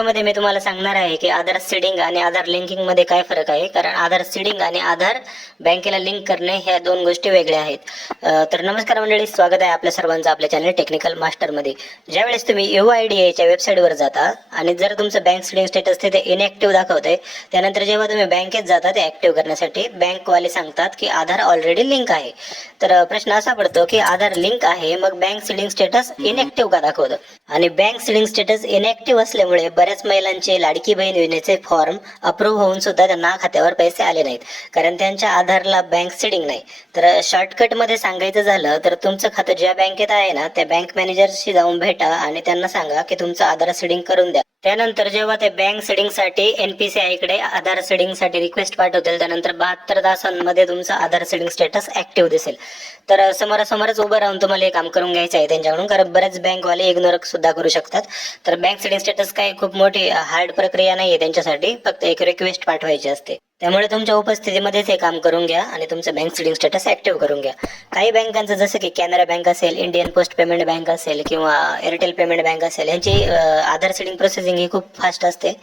व्हिडिओमध्ये मी तुम्हाला सांगणार आहे की आधार सीडिंग आणि आधार लिंकिंग मध्ये काय फरक आहे. कारण आधार सीडिंग आणि आधार बँकेला लिंक करणे ह्या दोन गोष्टी वेगळ्या आहेत. तर नमस्कार मंडळी, स्वागत आहे आपल्या सर्वांचं आपल्या चॅनल टेक्निकल मास्टरमध्ये. ज्यावेळेस तुम्ही UIDAIच्या वेबसाईटवर जाता आणि जर तुमचं बँक सीडिंग स्टेटस तिथे इनॅक्टिव्ह दाखवतंय, त्यानंतर जेव्हा तुम्ही बँकेत जाता ते ऍक्टिव्ह करण्यासाठी बँकवाले सांगतात की आधार ऑलरेडी लिंक आहे. तर प्रश्न असा पडतो की आधार लिंक आहे, मग बँक सीडिंग स्टेटस इनॅक्टिव्ह का दाखवतं? आणि बँक सीडिंग स्टेटस इनॅक्टिव्ह असल्यामुळे बऱ्याच महिलांचे लाडकी बहीण योजनेचे फॉर्म अप्रूव्ह होऊन सुद्धा त्यांना खात्यावर पैसे आले नाहीत, कारण त्यांच्या आधारला बँक सीडिंग नाही. तर शॉर्टकट मध्ये सांगायचं झालं तर तुमचं खातं ज्या बँकेत आहे ना, त्या बँक मॅनेजरशी जाऊन भेटा आणि त्यांना सांगा की तुमचं आधार सीडिंग करून द्या. त्यानंतर जेव्हा ते बँक सीडिंग साठी NPCI कडे आधार सीडिंग साठी रिक्वेस्ट पाठवतील, त्यानंतर 72 तासांमध्ये तुमचं आधार सीडिंग स्टेटस ऍक्टिव्ह दिसेल. तर समोरासमोरच उभं राहून तुम्हाला हे काम करून घ्यायचं आहे त्यांच्याकडून, कारण बरेच बँकवाले इग्नोर सुद्धा करू शकतात. तर बँक सीडिंग स्टेटस काही खूप मोठी हार्ड प्रक्रिया नाहीये त्यांच्यासाठी, फक्त एक रिक्वेस्ट पाठवायची असते. त्यामुळे तुमच्या उपस्थितीमध्येच हे काम करून घ्या आणि तुमचं बँक सीडिंग स्टेटस ऍक्टिव्ह करून घ्या. काही बँकांचं जसं की कॅनरा बँक असेल, इंडियन पोस्ट पेमेंट बँक असेल किंवा एअरटेल पेमेंट बँक असेल, यांची आधार सीडिंग प्रोसेसिंग ही खूप फास्ट असते.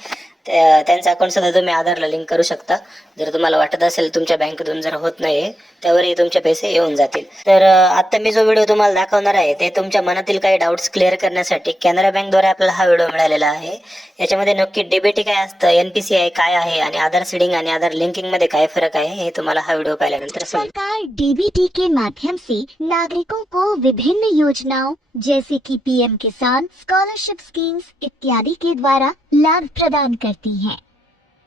त्यांचं अकाउंट सुद्धा तुम्ही आधारला लिंक करू शकता. जर तुम्हाला वाटत असेल तुमच्या बँकेतून जर होत नाहीये, त्यावरही तुमचे पैसे येऊन जातील. तर आता मी जो व्हिडिओ तुम्हाला दाखवणार आहे ते तुमच्या मनातील काही डाऊट्स क्लिअर करण्यासाठी कॅनरा बँकद्वारे आपल्याला हा व्हिडिओ मिळालेला आहे. याच्यामध्ये नक्की DBT काय असतं, NPCI काय आहे आणि आधार सीडिंग आणि आधार लिंकिंग मध्ये काय फरक आहे हे तुम्हाला हा व्हिडिओ पाहिल्यानंतर समजेल. सरकार DBT के माध्यम से नागरिकों को विभिन्न योजनाओं जैसे कि PM किसान, स्कॉलरशिप स्कीम्स इत्यादि के द्वारा लाभ प्रदान करती है।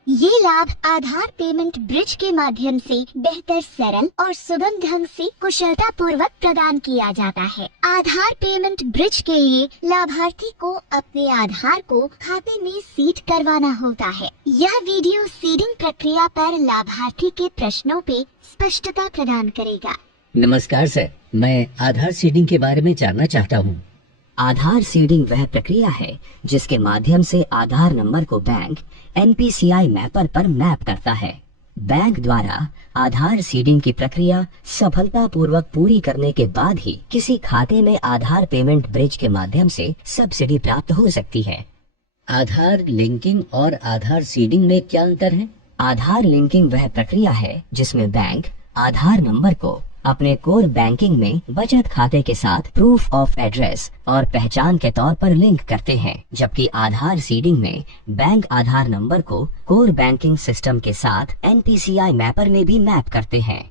ये लाभ आधार पेमेंट ब्रिज के माध्यम से बेहतर, सरल और सुगम ढंग से कुशलता पूर्वक प्रदान किया जाता है। आधार पेमेंट ब्रिज के लिए लाभार्थी को अपने आधार को खाते में सीड करवाना होता है। यह वीडियो सीडिंग प्रक्रिया पर लाभार्थी के प्रश्नों पे स्पष्टता प्रदान करेगा। नमस्कार सर, मैं आधार सीडिंग के बारे में जानना चाहता हूँ। आधार सीडिंग वह प्रक्रिया है जिसके माध्यम से आधार नंबर को बैंक NPCI मैपर पर मैप करता है। बैंक द्वारा आधार सीडिंग की प्रक्रिया सफलतापूर्वक पूरी करने के बाद ही किसी खाते में आधार पेमेंट ब्रिज के माध्यम से सब्सिडी प्राप्त हो सकती है। आधार लिंकिंग और आधार सीडिंग में क्या अंतर है? आधार लिंकिंग वह प्रक्रिया है जिसमें बैंक आधार नंबर को अपने कोर बैंकिंग में बचत खाते के साथ प्रूफ ऑफ एड्रेस और पहचान के तौर पर लिंक करते हैं, जबकि आधार सीडिंग में बैंक आधार नंबर को कोर बैंकिंग सिस्टम के साथ NPCI मैपर में भी मैप करते हैं।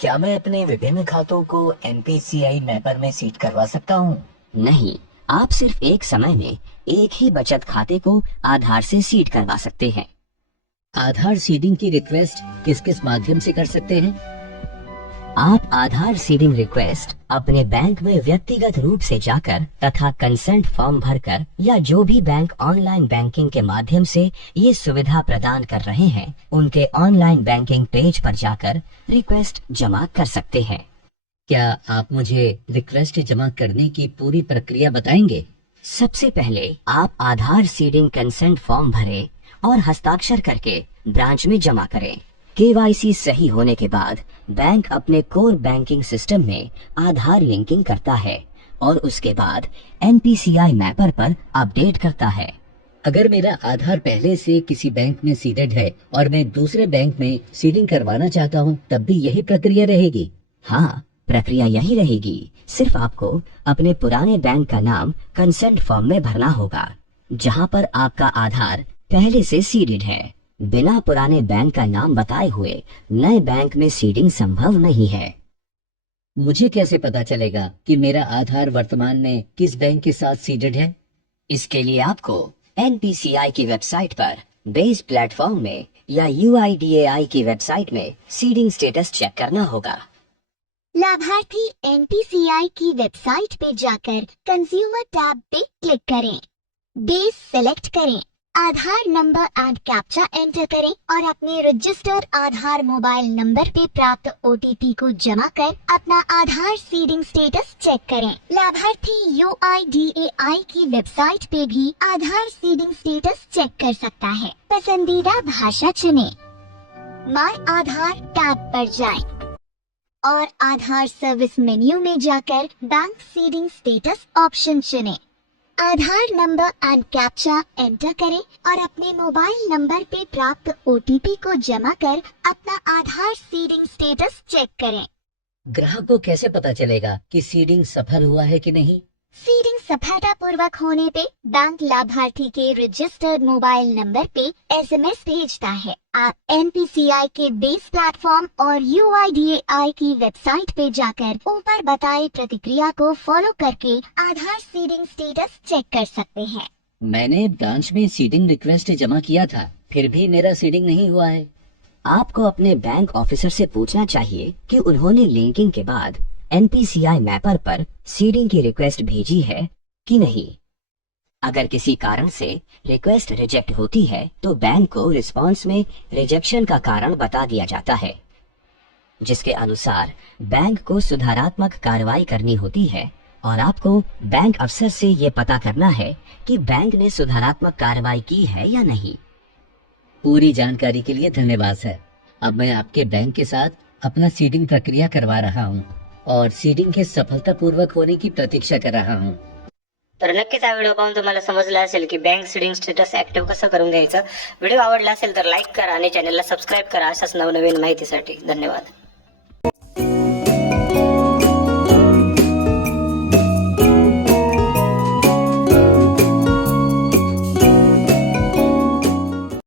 क्या मैं अपने विभिन्न खातों को NPCI मैपर में सीड करवा सकता हूँ? नहीं, आप सिर्फ एक समय में एक ही बचत खाते को आधार से सीड करवा सकते हैं। आधार सीडिंग की रिक्वेस्ट किस किस माध्यम से कर सकते हैं? आप आधार सीडिंग रिक्वेस्ट अपने बैंक में व्यक्तिगत रूप से जाकर तथा कंसेंट फॉर्म भरकर या जो भी बैंक ऑनलाइन बैंकिंग के माध्यम से ये सुविधा प्रदान कर रहे हैं उनके ऑनलाइन बैंकिंग पेज पर जाकर रिक्वेस्ट जमा कर सकते हैं। क्या आप मुझे रिक्वेस्ट जमा करने की पूरी प्रक्रिया बताएंगे? सबसे पहले आप आधार सीडिंग कंसेंट फॉर्म भरें और हस्ताक्षर करके ब्रांच में जमा करें। KYC सही होने के बाद बैंक अपने कोर बैंकिंग सिस्टम में आधार लिंकिंग करता है और उसके बाद NPCI मैपर पर अपडेट करता है। अगर मेरा आधार पहले से किसी बैंक में सीडेड है और मैं दूसरे बैंक में सीडिंग करवाना चाहता हूँ, तब भी यही प्रक्रिया रहेगी? हाँ, प्रक्रिया यही रहेगी। सिर्फ आपको अपने पुराने बैंक का नाम कंसेंट फॉर्म में भरना होगा जहाँ पर आपका आधार पहले से सीडेड है। बिना पुराने बैंक का नाम बताए हुए नए बैंक में सीडिंग संभव नहीं है। मुझे कैसे पता चलेगा कि मेरा आधार वर्तमान में किस बैंक के साथ सीडेड है? इसके लिए आपको NPCI की वेबसाइट पर बेस प्लेटफॉर्म में या UIDAI की वेबसाइट में सीडिंग स्टेटस चेक करना होगा। लाभार्थी NPCI की वेबसाइट पे जाकर कंज्यूमर टैब पे क्लिक करें, बेस सेलेक्ट करें, आधार नंबर एंड कैप्चा एंटर करें और अपने रजिस्टर्ड आधार मोबाइल नंबर पे प्राप्त OTP को जमा कर अपना आधार सीडिंग स्टेटस चेक करें। लाभार्थी UIDAI की वेबसाइट पे भी आधार सीडिंग स्टेटस चेक कर सकता है। पसंदीदा भाषा चुनें, माय आधार टैब पर जाएं और आधार सर्विस मेन्यू में जाकर बैंक सीडिंग स्टेटस ऑप्शन चुनें। आधार नंबर एंड कैप्चा एंटर करें और अपने मोबाइल नंबर पे प्राप्त OTP को जमा कर अपना आधार सीडिंग स्टेटस चेक करें। ग्राहक को कैसे पता चलेगा कि सीडिंग सफल हुआ है कि नहीं? सीडिंग सफलतापूर्वक होने पे बैंक लाभार्थी के रजिस्टर्ड मोबाइल नंबर पे SMS भेजता है। आप NPCI के बेस प्लेटफॉर्म और UIDAI की वेबसाइट पे जाकर ऊपर बताए प्रतिक्रिया को फॉलो करके आधार सीडिंग स्टेटस चेक कर सकते हैं। मैंने ब्रांच में सीडिंग रिक्वेस्ट जमा किया था, फिर भी मेरा सीडिंग नहीं हुआ है। आपको अपने बैंक ऑफिसर से पूछना चाहिए कि उन्होंने लिंकिंग के बाद NPCI मैपर पर सीडिंग की रिक्वेस्ट भेजी है कि नहीं। अगर किसी कारण से रिक्वेस्ट रिजेक्ट होती है तो बैंक को रिस्पांस में रिजेक्शन का कारण बता दिया जाता है, जिसके अनुसार बैंक को सुधारात्मक कार्रवाई करनी होती है और आपको बैंक अफसर से ये पता करना है कि बैंक ने सुधारात्मक कार्रवाई की है या नहीं। पूरी जानकारी के लिए धन्यवाद सर। अब मैं आपके बैंक के साथ अपना सीडिंग प्रक्रिया करवा रहा हूँ और सीडिंग के सफलतापूर्वक होने की प्रतीक्षा कर रहा हूँ। तर नक्कीच हा व्हिडिओ पाहून तुम्हाला समजलं असेल की बँक सीडिंग स्टेटस ऍक्टिव्ह कसं करून घ्यायचं। व्हिडिओ आवडला असेल तर लाईक करा आणि चॅनलला सबस्क्राईब करा अशाच नवनवीन माहितीसाठी। धन्यवाद।